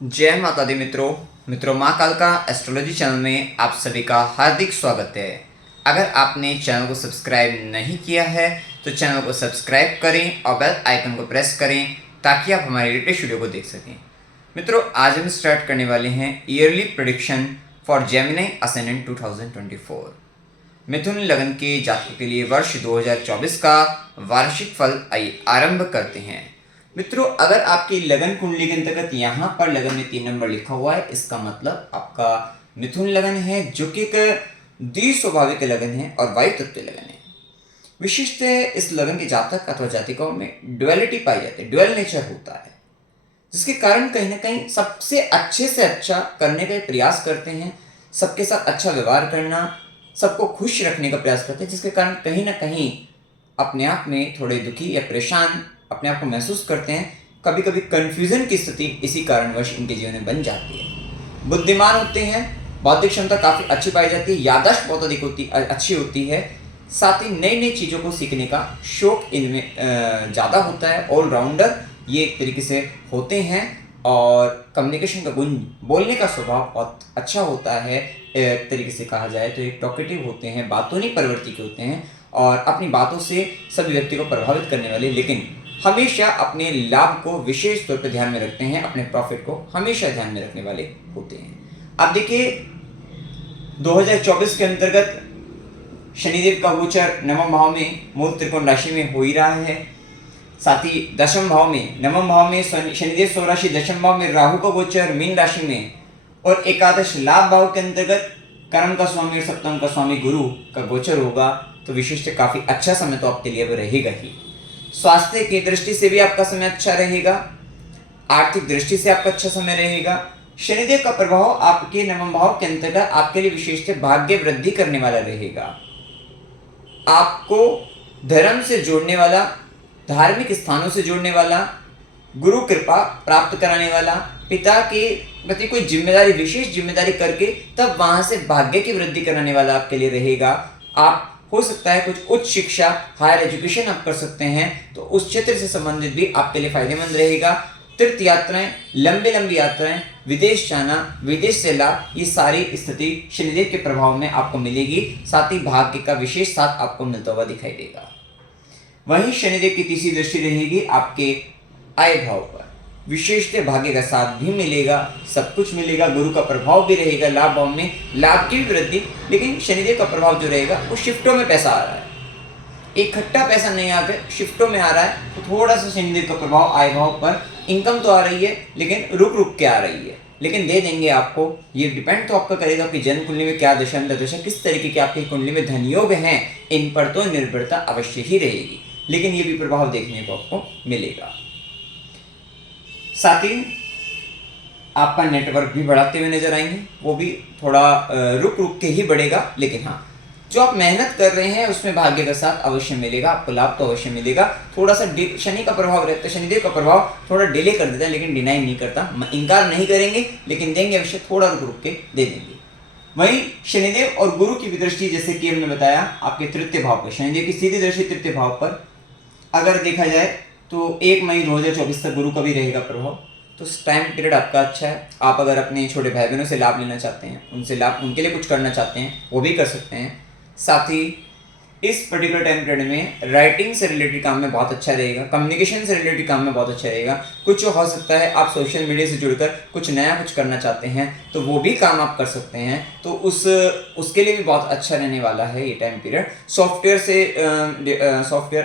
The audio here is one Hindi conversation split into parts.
जय माता दी मित्रों माँ काल का एस्ट्रोलॉजी चैनल में आप सभी का हार्दिक स्वागत है। अगर आपने चैनल को सब्सक्राइब नहीं किया है तो चैनल को सब्सक्राइब करें और बेल आइकन को प्रेस करें ताकि आप हमारे लेटेस्ट वीडियो को देख सकें। मित्रों, आज हम स्टार्ट करने वाले हैं yearly prediction for Gemini ascendant 2024। मिथुन लग्न के जातकों के लिए वर्ष 2024 का वार्षिक फल आइए आरंभ करते हैं। मित्रों, अगर आपकी लगन कुंडली के अंतर्गत यहाँ पर लगन में 3 नंबर लिखा हुआ है, इसका मतलब आपका मिथुन लगन है, जो कि एक द्विस्वाभाविक लगन है और वायु तत्व लगन है। विशिष्ट इस लगन के जातक अथवा जातिकाओं में ड्युअलिटी पाई जाती है, ड्युअल नेचर होता है, जिसके कारण कहीं ना कहीं सबसे अच्छे से अच्छा करने का प्रयास करते हैं, सबके साथ अच्छा व्यवहार करना, सबको खुश रखने का प्रयास करते हैं, जिसके कारण कहीं ना कहीं अपने आप में थोड़े दुखी या परेशान अपने आप को महसूस करते हैं। कभी कभी कंफ्यूजन की स्थिति इसी कारणवश इनके जीवन में बन जाती है। बुद्धिमान होते हैं, बौद्धिक क्षमता काफ़ी अच्छी पाई जाती है, याददाश्त बहुत अधिक अच्छी होती है, साथ ही नई नई चीज़ों को सीखने का शौक इनमें ज़्यादा होता है। ऑलराउंडर ये एक तरीके से होते हैं और कम्युनिकेशन का गुण, बोलने का स्वभाव बहुत अच्छा होता है। एक तरीके से कहा जाए तो एक टॉकेटिव होते हैं, बातों नहीं परिवर्ती के होते हैं और अपनी बातों से सभी व्यक्ति को प्रभावित करने वाले, लेकिन हमेशा अपने लाभ को विशेष तौर पर ध्यान में रखते हैं, अपने प्रॉफिट को हमेशा ध्यान में रखने वाले होते हैं। अब देखिए 2024 के अंतर्गत शनिदेव का गोचर नवम भाव में मूल त्रिकोण राशि में हो ही रहा है, साथ ही दशम भाव में, नवम भाव में शनिदेव स्वराशि, दशम भाव में राहु का गोचर मीन राशि में, और एकादश लाभ भाव के अंतर्गत कर्म का स्वामी और सप्तम का स्वामी गुरु का गोचर होगा। तो विशिष्ट काफी अच्छा समय तो आपके लिए रहेगा ही। स्वास्थ्य की दृष्टि से भी आपका समय अच्छा रहेगा, आर्थिक दृष्टि से आपका अच्छा समय रहेगा। शनिदेव का प्रभाव आपके नवम भाव के अंतर्गत आपके लिए विशेष भाग्य वृद्धि करने वाला रहेगा, आपको धर्म से जोड़ने वाला, धार्मिक स्थानों से जोड़ने वाला, गुरु कृपा प्राप्त कराने वाला, पिता के प्रति कोई जिम्मेदारी, विशेष जिम्मेदारी करके तब वहां से भाग्य की वृद्धि कराने वाला आपके लिए रहेगा। आप हो सकता है कुछ उच्च शिक्षा, हायर एजुकेशन आप कर सकते हैं, तो उस क्षेत्र से संबंधित भी आपके लिए फायदेमंद रहेगा। तीर्थ यात्राएं, लंबी लंबी यात्राएं, विदेश जाना, विदेश से लाभ, ये सारी स्थिति शनिदेव के प्रभाव में आपको मिलेगी। साथ ही भाग्य का विशेष साथ आपको मिलता हुआ दिखाई देगा। वहीं शनिदेव की तीसरी दृष्टि रहेगी आपके आय भाव पर, विशेषतः भाग्य का साथ भी मिलेगा, सब कुछ मिलेगा। गुरु का प्रभाव भी रहेगा लाभ भाव में, लाभ की भी वृद्धि, लेकिन शनिदेव का प्रभाव जो रहेगा वो शिफ्टों में पैसा आ रहा है, इकट्ठा पैसा नहीं आकर शिफ्टों में आ रहा है। तो थोड़ा सा शनिदेव का प्रभाव आय भाव पर, इनकम तो आ रही है लेकिन रुक रुक के आ रही है, लेकिन दे देंगे आपको। ये डिपेंड तो आपका करेगा कि जन्म कुंडली में क्या दशा दशा, किस तरीके की आपकी कुंडली में धन योग हैं, इन पर तो निर्भरता अवश्य ही रहेगी, लेकिन ये भी प्रभाव देखने को आपको मिलेगा। साथ ही आपका नेटवर्क भी बढ़ाते हुए नजर आएंगे, वो भी थोड़ा रुक रुक के ही बढ़ेगा, लेकिन हाँ, जो आप मेहनत कर रहे हैं उसमें भाग्य का साथ अवश्य मिलेगा, आपको लाभ तो अवश्य मिलेगा। थोड़ा सा शनि का प्रभाव रहता है, शनिदेव का प्रभाव थोड़ा डिले कर देता है, लेकिन डिनाई नहीं करता, इनकार नहीं करेंगे, लेकिन देंगे अवश्य, थोड़ा रुक रुक के दे देंगे। वहीं शनिदेव और गुरु की भी दृष्टि, जैसे कि हमने बताया, आपके तृतीय भाव पर, शनिदेव की सीधी दृष्टि तृतीय भाव पर अगर देखा जाए तो 1 मई 2024 तक गुरु का भी रहेगा प्रभाव। तो टाइम पीरियड आपका अच्छा है। आप अगर अपने छोटे भाई बहनों से लाभ लेना चाहते हैं, उनसे लाभ, उनके लिए कुछ करना चाहते हैं, वो भी कर सकते हैं। साथ ही इस पर्टिकुलर टाइम पीरियड में राइटिंग से रिलेटेड काम में बहुत अच्छा रहेगा, कम्युनिकेशन से रिलेटेड काम में बहुत अच्छा रहेगा। कुछ हो सकता है आप सोशल मीडिया से जुड़कर कुछ नया कुछ करना चाहते हैं, तो वो भी काम आप कर सकते हैं, तो उसके लिए भी बहुत अच्छा रहने वाला है ये time period. Software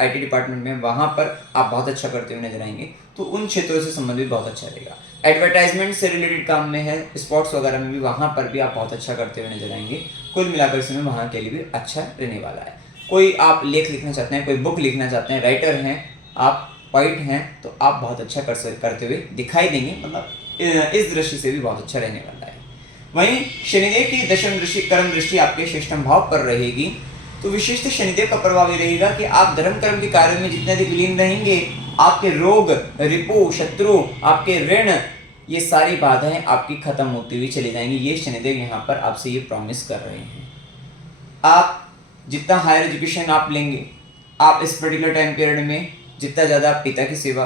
IT department में, वहाँ पर आप बहुत अच्छा करते हुए नजर आएंगे, तो उन क्षेत्रों से संबंधित बहुत अच्छा रहेगा। एडवर्टाइजमेंट से रिलेटेड काम में है, स्पोर्ट्स वगैरह में भी, वहाँ पर भी आप बहुत अच्छा करते हुए नजर आएंगे। कुल मिलाकर इसमें वहाँ के लिए भी अच्छा रहने वाला है। कोई आप लेख लिखना चाहते हैं, कोई बुक लिखना चाहते हैं, राइटर हैं आप, पोइट हैं, तो आप बहुत अच्छा करते हुए दिखाई देंगे, मतलब इस दृष्टि से भी बहुत अच्छा रहने वाला है। वहीं शनिदेव की दशम दृष्टि, कर्म दृष्टि आपके षष्ठम भाव पर रहेगी, तो विशिष्ट शनिदेव का प्रभाव ये रहेगा कि आप धर्म कर्म के कार्यों में जितने अधिक लीन रहेंगे, आपके रोग, रिपु, शत्रु, आपके ऋण, ये सारी बाधाएं आपकी खत्म होती हुई चली जाएंगी। ये शनिदेव यहाँ पर आपसे ये प्रॉमिस कर रहे हैं। आप जितना हायर एजुकेशन आप लेंगे, आप इस पर्टिकुलर टाइम पीरियड में जितना ज़्यादा पिता की सेवा,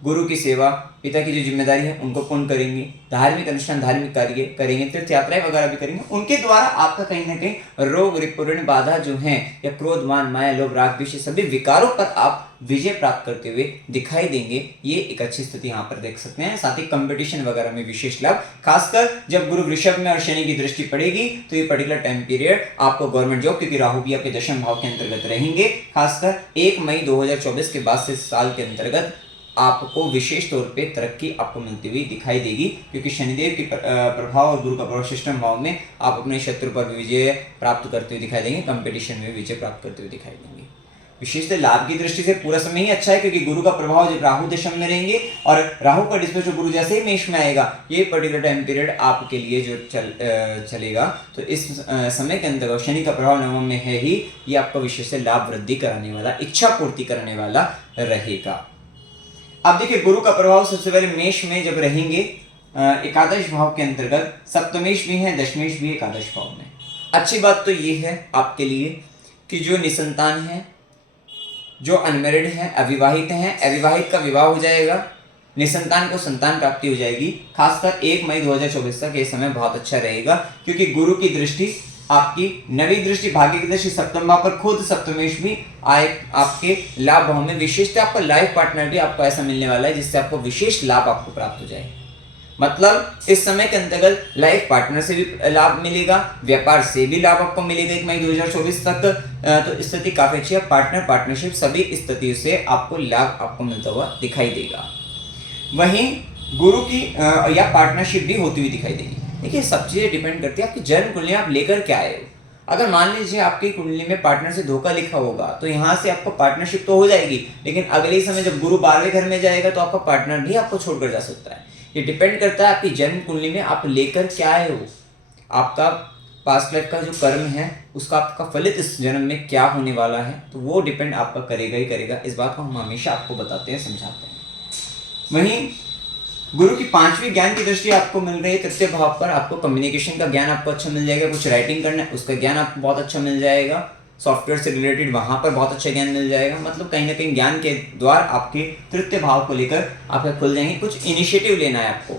गुरु की सेवा, पिता की जो जिम्मेदारी है उनको पूर्ण करेंगे, धार्मिक अनुष्ठान, धार्मिक कार्य करेंगे, तीर्थ यात्राएं वगैरह भी करेंगे। उनके द्वारा आपका कहीं ना कहीं रोग, ऋण, बाधा जो है या क्रोध, मान, माया, लोभ, राग, द्वेष सभी विकारों पर आप विजय प्राप्त करते हुए दिखाई देंगे। ये एक अच्छी स्थिति यहाँ पर देख सकते हैं। साथ ही कंपटीशन वगैरह में विशेष लाभ, खासकर जब गुरु वृषभ में और शनि की दृष्टि पड़ेगी तो ये पर्टिकुलर टाइम पीरियड आपको गवर्नमेंट जॉब, क्योंकि राहु भी आपके दशम भाव के अंतर्गत रहेंगे, खासकर 1 मई 2024 के बाद से साल के अंतर्गत आपको विशेष तौर पे तरक्की आपको मिलती हुई दिखाई देगी, क्योंकि शनिदेव की प्रभाव और गुरु का प्रभाव सिस्टम भाव में आप अपने शत्रु पर विजय प्राप्त करते हुए दिखाई देंगे, कंपटीशन में विजय प्राप्त करते हुए दिखाई देंगे। विशेषतः लाभ की दृष्टि से पूरा समय ही अच्छा है, क्योंकि गुरु का प्रभाव जब राहु दशम में रहेंगे और राहु का डिस्प्लेस गुरु जैसे ही मेष में आएगा, ये पर्टिकुलर टाइम पीरियड आपके लिए जो चलेगा, तो इस समय के अंदर शनि का प्रभाव नवम में है ही, ये आपको विशेष लाभ वृद्धि कराने वाला, इच्छा पूर्ति करने वाला रहेगा। अब देखिए, गुरु का प्रभाव सबसे पहले मेष में जब रहेंगे, एकादश भाव के अंतर्गत, सप्तमेश भी है, दशमेश भी है एकादश भाव में। अच्छी बात तो ये है आपके लिए कि जो निसंतान है, जो अनमेरिड है, अविवाहित हैं, अविवाहित का विवाह हो जाएगा, निसंतान को संतान प्राप्ति हो जाएगी। खासकर 1 मई 2024 तक ये समय बहुत अच्छा रहेगा, क्योंकि गुरु की दृष्टि, आपकी नवी दृष्टि, भाग्य की दृष्टि सप्तम भाव पर, खुद सप्तमेश भी आए आपके लाभ भाव में। विशेषतः आपका लाइफ पार्टनर भी आपको ऐसा मिलने वाला है जिससे आपको विशेष लाभ आपको प्राप्त हो जाए। मतलब इस समय के अंतर्गत लाइफ पार्टनर से भी लाभ मिलेगा, व्यापार से भी लाभ आपको मिलेगा 1 मई 2024 तक। तो स्थिति काफी अच्छी है। पार्टनर, पार्टनरशिप सभी स्थितियों से आपको लाभ आपको मिलता हुआ दिखाई देगा। वहीं गुरु की या पार्टनरशिप भी होती हुई दिखाई देगी। देखिए, सब चीजें डिपेंड करती है आपकी जन्म कुंडली आप लेकर के आए हो। अगर मान लीजिए आपकी कुंडली में पार्टनर से धोखा लिखा होगा, तो यहाँ से आपको पार्टनरशिप तो हो जाएगी, लेकिन अगले समय जब गुरु 12वें घर में जाएगा तो आपका पार्टनर भी आपको छोड़कर जा सकता है। ये डिपेंड करता है आपकी जन्म कुंडली में आप लेकर क्या आए हो, आपका पास्ट लाइफ का जो कर्म है उसका आपका फलित इस जन्म में क्या होने वाला है, तो वो डिपेंड आपका करेगा ही करेगा। इस बात को हम हमेशा आपको बताते हैं, समझाते हैं। वहीं गुरु की 5वीं ज्ञान की दृष्टि आपको मिल रही है तृतीय भाव पर। आपको कम्युनिकेशन का ज्ञान आपको अच्छा मिल जाएगा, कुछ राइटिंग करना है उसका ज्ञान आपको बहुत अच्छा मिल जाएगा, सॉफ्टवेयर से रिलेटेड वहां पर बहुत अच्छा ज्ञान मिल जाएगा। मतलब कहीं ना कहीं ज्ञान के द्वार आपके तृतीय भाव को लेकर आपके खुल जाएंगे। कुछ इनिशिएटिव लेना है आपको,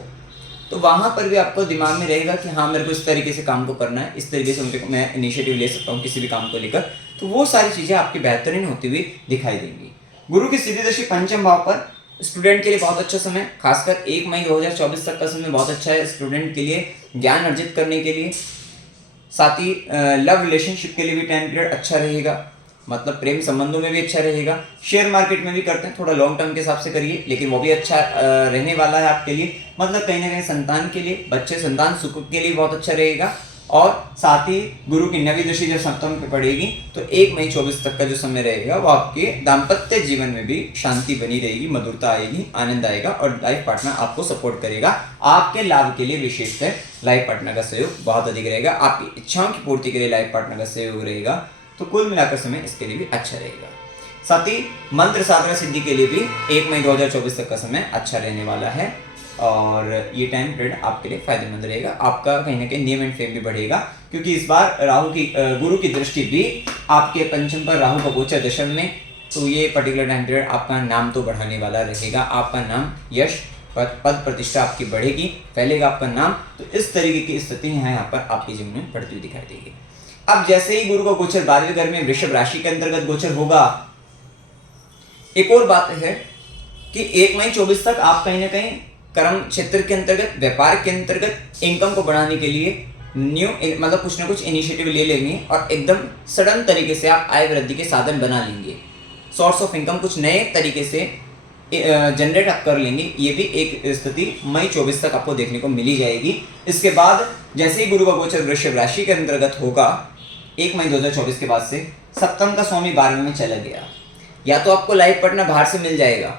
तो वहां पर भी आपको दिमाग में रहेगा कि हाँ, मेरे को इस तरीके से काम को करना है, इस तरीके से मैं इनिशिएटिव ले सकता हूँ किसी भी काम को लेकर। तो वो सारी चीजें आपकी बेहतरीन होती हुई दिखाई देंगी। गुरु की सीधी दृष्टि पंचम भाव पर, स्टूडेंट के लिए बहुत अच्छा समय, खासकर 1 मई 2024 तक का समय बहुत अच्छा है स्टूडेंट के लिए, ज्ञान अर्जित करने के लिए। साथ ही लव रिलेशनशिप के लिए भी टाइम पीरियड अच्छा रहेगा, मतलब प्रेम संबंधों में भी अच्छा रहेगा। शेयर मार्केट में भी करते हैं, थोड़ा लॉन्ग टर्म के हिसाब से करिए, लेकिन वो भी अच्छा रहने वाला है आपके लिए। मतलब कहीं ना कहीं संतान के लिए, बच्चे संतान सुख के लिए बहुत अच्छा रहेगा। और साथ ही गुरु की नवी दृष्टि जब सप्तम पे पड़ेगी तो 1 मई 24 तक का जो समय रहेगा वो आपके दाम्पत्य जीवन में भी शांति बनी रहेगी, मधुरता आएगी, आनंद आएगा और लाइफ पार्टनर आपको सपोर्ट करेगा। आपके लाभ के लिए विशेषतः लाइफ पार्टनर का सहयोग बहुत अधिक रहेगा, आपकी इच्छाओं की पूर्ति के लिए लाइफ पार्टनर का सहयोग रहेगा। तो कुल मिलाकर समय इसके लिए भी अच्छा रहेगा। साथ ही मंत्र साधना सिद्धि के लिए भी 1 मई 2024 तक का समय अच्छा रहने वाला है और ये टाइम पीरियड आपके लिए फायदेमंद रहेगा। आपका कहीं ना कहीं नेम एंड फेम भी बढ़ेगा, क्योंकि इस बार गुरु की दृष्टि भी आपके पंचम पर, राहु का गोचर दशम में, तो ये पर्टिकुलर टाइम पीरियड आपका नाम तो बढ़ाने वाला रहेगा। आपका नाम, यश, पद प्रतिष्ठा आपकी बढ़ेगी, फैलेगा आपका नाम। तो इस तरीके की स्थिति यहाँ पर आपके जीवन में बढ़ती हुई दिखाई देगी। अब जैसे ही गुरु का गोचर 12वें घर में वृषभ राशि के अंतर्गत गोचर होगा, एक और बात है कि 1 मई 24 तक आप कहीं ना कहीं कर्म क्षेत्र के अंतर्गत, व्यापार के अंतर्गत इनकम को बढ़ाने के लिए मतलब कुछ ना कुछ इनिशिएटिव ले लेंगे और एकदम सडन तरीके से आप आय वृद्धि के साधन बना लेंगे। सोर्स ऑफ इनकम कुछ नए तरीके से जनरेट आप कर लेंगे। ये भी एक स्थिति मई 24 तक आपको देखने को मिली जाएगी। इसके बाद जैसे ही गुरु का गोचर वृषभ राशि के अंतर्गत होगा 1 मई 2024 के बाद से, सप्तम का स्वामी 12वें में चला गया, या तो आपको लाइफ पार्टनर बाहर से मिल जाएगा,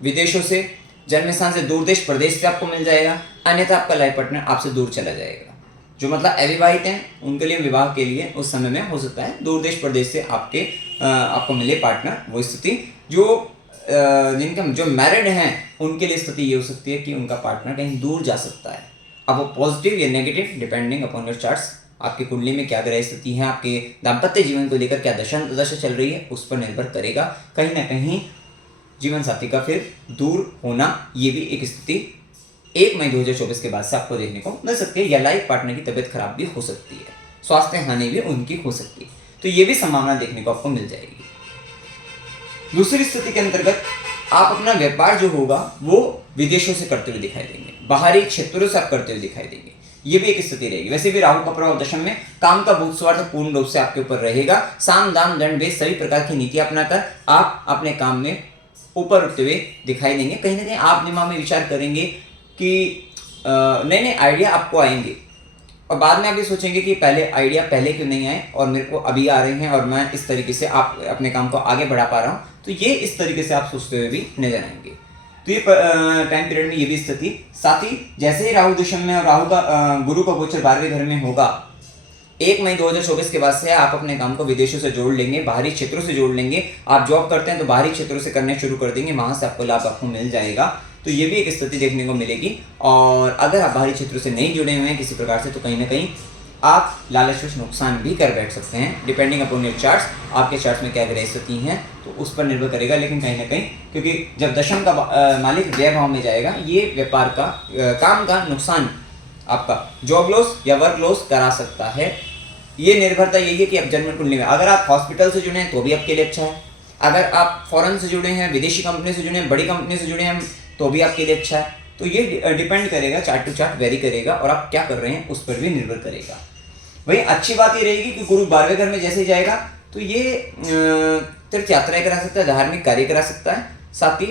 विदेशों से, जन्म स्थान से, दूर देश प्रदेश से आपको मिल जाएगा, अन्यथा आपका लाइफ पार्टनर आपसे दूर चला जाएगा। जो मतलब अविवाहित हैं उनके लिए विवाह के लिए उस समय में हो सकता है दूर देश प्रदेश से आपको मिले पार्टनर, वो स्थिति। जो मैरिड हैं उनके लिए स्थिति ये हो सकती है कि उनका पार्टनर कहीं दूर जा सकता है। अब वो पॉजिटिव या negative depending upon your charts, आपकी कुंडली में क्या ग्रह स्थिति है, आपके दाम्पत्य जीवन को लेकर क्या दशा चल रही है, उस पर निर्भर करेगा। कहीं ना कहीं जीवन साथी का फिर दूर होना, ये भी एक स्थिति 1 मई 2024 के बाद से आपको देखने को मिल सकती है, या लाइफ पार्टनर की तबीयत खराब भी हो सकती है, स्वास्थ्य हानि भी उनकी हो सकती है, तो ये भी संभावना देखने को आपको मिल जाएगी। दूसरी स्थिति के अंतर्गत आप अपना व्यापार जो होगा वो विदेशों से करते हुए दिखाई देंगे, बाहरी क्षेत्रों से आप करते हुए दिखाई देंगे, ये भी एक स्थिति रहेगी। वैसे भी राहु का प्रभाव दशम में काम का भूत स्वार्थ पूर्ण रूप से आपके ऊपर रहेगा। साम दाम दंड भेद सभी प्रकार की नीति अपनाकर आप अपने काम में ऊपर उठते हुए दिखाई देंगे। कहीं ना कहीं आप दिमाग में विचार करेंगे कि नए नए आइडिया आपको आएंगे, और बाद में आप ये सोचेंगे कि पहले आइडिया पहले क्यों नहीं आए और मेरे को अभी आ रहे हैं और मैं इस तरीके से आप अपने काम को आगे बढ़ा पा रहा हूँ, तो ये इस तरीके से आप सोचते हुए भी नजर आएंगे। तो ये टाइम पीरियड में ये भी स्थिति, साथ ही जैसे ही राहु दशम में और राहु का गुरु का गोचर 12वें घर में होगा 1 मई 2024 के बाद से आप अपने काम को विदेशों से जोड़ लेंगे, बाहरी क्षेत्रों से जोड़ लेंगे। आप जॉब करते हैं तो बाहरी क्षेत्रों से करने शुरू कर देंगे, वहां से आपको लाभ आपको मिल जाएगा, तो ये भी एक स्थिति देखने को मिलेगी। और अगर आप बाहरी क्षेत्रों से नहीं जुड़े हुए हैं किसी प्रकार से, तो कहीं ना कहीं आप लालचवश नुकसान भी कर बैठ सकते हैं, डिपेंडिंग अपॉन योर चार्ट्स। आपके चार्ट्स में क्या ग्रह स्थिति हैं तो उस पर निर्भर करेगा, लेकिन कहीं ना कहीं क्योंकि जब दशम का मालिक व्यय भाव में जाएगा, ये व्यापार का काम का नुकसान, आपका जॉब लॉस या वर्क लॉस करा सकता है। ये निर्भरता यही है कि आप जन्म कुंडली में अगर आप हॉस्पिटल से जुड़े हैं तो भी आपके लिए अच्छा है, अगर आप फॉरेन से जुड़े हैं, विदेशी कंपनी से जुड़े हैं, बड़ी कंपनी से जुड़े हैं तो भी आपके लिए अच्छा है। तो ये डिपेंड करेगा, चार्ट टू चार्ट वेरी करेगा, और आप क्या कर रहे हैं उस पर भी निर्भर करेगा। वही अच्छी बात ये रहेगी कि गुरु 12वें घर में जैसे ही जाएगा तो ये तीर्थ यात्राएं करा सकता है, धार्मिक कार्य करा सकता है, साथ ही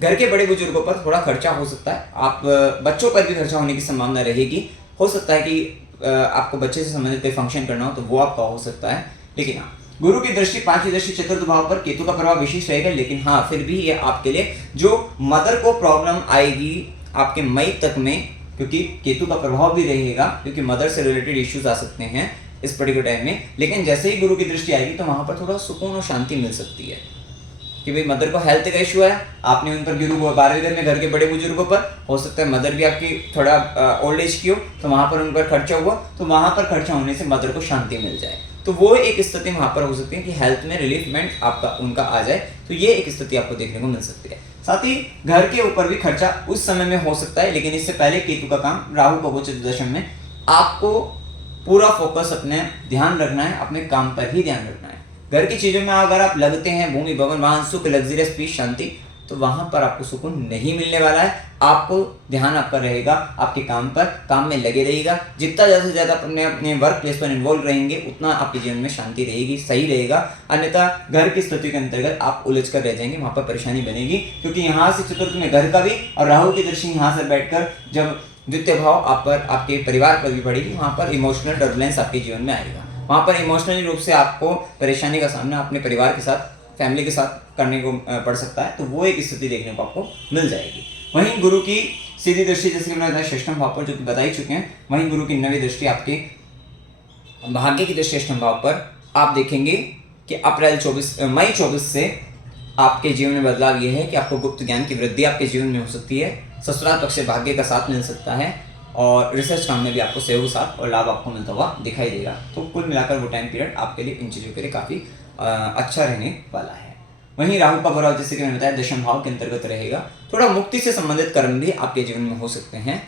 घर के बड़े बुजुर्गों पर थोड़ा खर्चा हो सकता है, आप बच्चों पर भी खर्चा होने की संभावना रहेगी। हो सकता है कि आपको बच्चे से संबंधित कोई फंक्शन करना हो तो वो आपका हो सकता है। लेकिन हाँ, गुरु की दृष्टि 5वीं दृष्टि चतुर्थ भाव पर, केतु का प्रभाव विशेष रहेगा, लेकिन हाँ फिर भी ये आपके लिए जो मदर को प्रॉब्लम आएगी आपके मई तक में, क्योंकि केतु का प्रभाव भी रहेगा, क्योंकि मदर से रिलेटेड इश्यूज आ सकते हैं इस पर्टिकुलर टाइम में। लेकिन जैसे ही गुरु की दृष्टि आएगी तो वहां पर थोड़ा सुकून और शांति मिल सकती है कि भाई मदर को हेल्थ का इशू है, आपने उन पर गुरु 12वें घर में घर के बड़े बुजुर्गों पर, हो सकता है मदर भी आपकी थोड़ा ओल्ड एज की हो, तो वहां पर उन पर खर्चा हुआ, तो वहां पर खर्चा होने से मदर को शांति मिल जाए, तो वो एक स्थिति वहां पर हो सकती है कि हेल्थ में रिलीफमेंट आपका उनका आ जाए, तो ये एक स्थिति आपको देखने को मिल सकती है। साथ ही घर के ऊपर भी खर्चा उस समय में हो सकता है, लेकिन इससे पहले केतु का काम राहु का गोचर दशम में आपको पूरा फोकस अपने ध्यान रखना है, अपने काम पर ही ध्यान रखना है। घर की चीजों में अगर आप लगते हैं, भूमि भवन वाहन सुख लग्जरियस पीस शांति, तो वहां पर आपको सुकून नहीं मिलने वाला है। आपको ध्यान आपका रहेगा आपके काम पर, काम में लगे रहेगा, जितना ज़्यादा से ज़्यादा अपने वर्क प्लेस पर इन्वॉल्व रहेंगे उतना आपके जीवन में शांति रहेगी, सही रहेगा। अन्यथा घर की स्थिति के अंतर्गत आप उलझ कर रह जाएंगे, वहां पर परेशानी बनेगी, क्योंकि यहाँ से चतुर्थ में घर का भी और राहु की दृष्टि यहाँ से बैठकर जब द्वितीय भाव आप पर, आपके परिवार पर भी पड़ेगी, वहां पर इमोशनल टर्बुलेंस आपके जीवन में आएगा। वहां पर इमोशनली रूप से आपको परेशानी का सामना अपने परिवार के साथ, फैमिली के साथ करने को पड़ सकता है, तो वो एक स्थिति देखने को आपको मिल जाएगी। वहीं गुरु की सीधी दृष्टि, जैसे कि मैंने बताया षष्ठम भाव पर, जो कि बता ही चुके हैं, वहीं गुरु की 9वीं दृष्टि आपके भाग्य की दृष्टि षष्ठम भाव पर आप देखेंगे कि मई 24 से आपके जीवन में बदलाव ये है कि आपको गुप्त ज्ञान की वृद्धि आपके जीवन में हो सकती है, ससुराल पक्ष से भाग्य का साथ मिल सकता है, और रिसर्च काम में भी आपको सहयोग साथ और लाभ आपको मिलता हुआ दिखाई देगा। तो कुल मिलाकर वो टाइम पीरियड आपके लिए इन चीज़ों के लिए काफ़ी अच्छा रहने वाला है। वहीं राहु का प्रभाव, जैसे कि मैंने बताया, दशम भाव के अंतर्गत रहेगा। थोड़ा मुक्ति से संबंधित कर्म भी आपके जीवन में हो सकते हैं।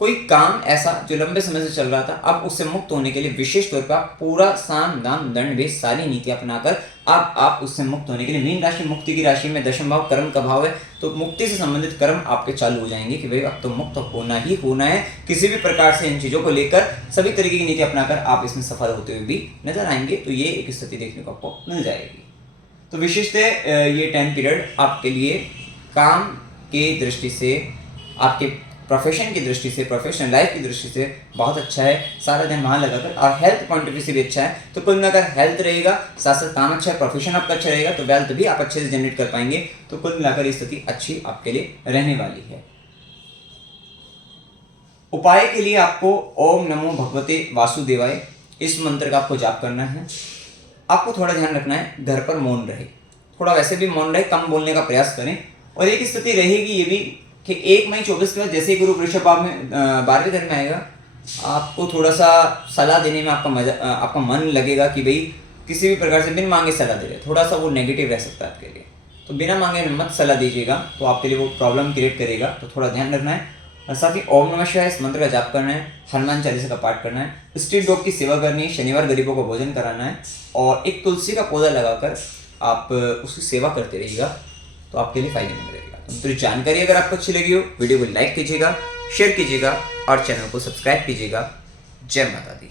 कोई काम ऐसा जो लंबे समय से चल रहा था, अब उससे मुक्त होने के लिए विशेष तौर पर आप पूरा साम दाम दंड भेद सारी नीति अपनाकर आप उससे मुक्त होने के लिए, मीन राशि मुक्ति की राशि में दशम भाव कर्म का भाव है, तो मुक्ति से संबंधित कर्म आपके चालू हो जाएंगे कि भाई अब तो मुक्त होना ही होना है। किसी भी प्रकार से इन चीज़ों को लेकर सभी तरीके की नीति अपनाकर आप इसमें सफल होते हुए भी नजर आएंगे, तो ये एक स्थिति देखने को आपको मिल जाएगी। तो विशेषतः ये टाइम पीरियड आपके लिए काम के दृष्टि से, आपके प्रोफेशन की दृष्टि से, प्रोफेशनल लाइफ की दृष्टि से बहुत अच्छा है, सारा दिन वहाँ लगाकर, और हेल्थ पॉइंट ऑफ व्यू से भी अच्छा है। तो कुल मिलाकर हेल्थ रहेगा, साथ साथ काम अच्छा है, प्रोफेशन आपका अच्छा रहेगा, तो वेल्थ भी आप अच्छे से जनरेट कर पाएंगे। तो कुल मिलाकर ये स्थिति अच्छी आपके लिए रहने वाली है। उपाय के लिए आपको ओम नमो भगवते वासुदेवाय इस मंत्र का आपको जाप करना है। आपको थोड़ा ध्यान रखना है घर पर मौन रहे, थोड़ा वैसे भी मौन रहे, कम बोलने का प्रयास करें। और एक स्थिति रहेगी ये भी कि 1 मई 24 के बाद जैसे ही गुरु वृषभ भाव में 12वें घर में आएगा, आपको थोड़ा सा सलाह देने में आपका मन लगेगा कि भाई किसी भी प्रकार से बिन मांगे सलाह दे रहे, थोड़ा सा वो नेगेटिव रह सकता है आपके लिए। तो बिना मांगे मत सलाह दीजिएगा, तो आपके लिए वो प्रॉब्लम क्रिएट करेगा। तो थोड़ा ध्यान रखना है। और साथ ही ओम नमः शिवाय इस मंत्र का जाप करना है, हनुमान चालीसा का पाठ करना है, स्ट्रीट डॉग की सेवा करनी है, शनिवार गरीबों को भोजन कराना है और एक तुलसी का पौधा लगाकर आप उसकी सेवा करते रहिएगा, तो आपके लिए फायदेमंद रहेगा। तो मित्रों, जानकारी अगर आपको अच्छी लगी हो, वीडियो को लाइक कीजिएगा, शेयर कीजिएगा और चैनल को सब्सक्राइब कीजिएगा। जय माता दी।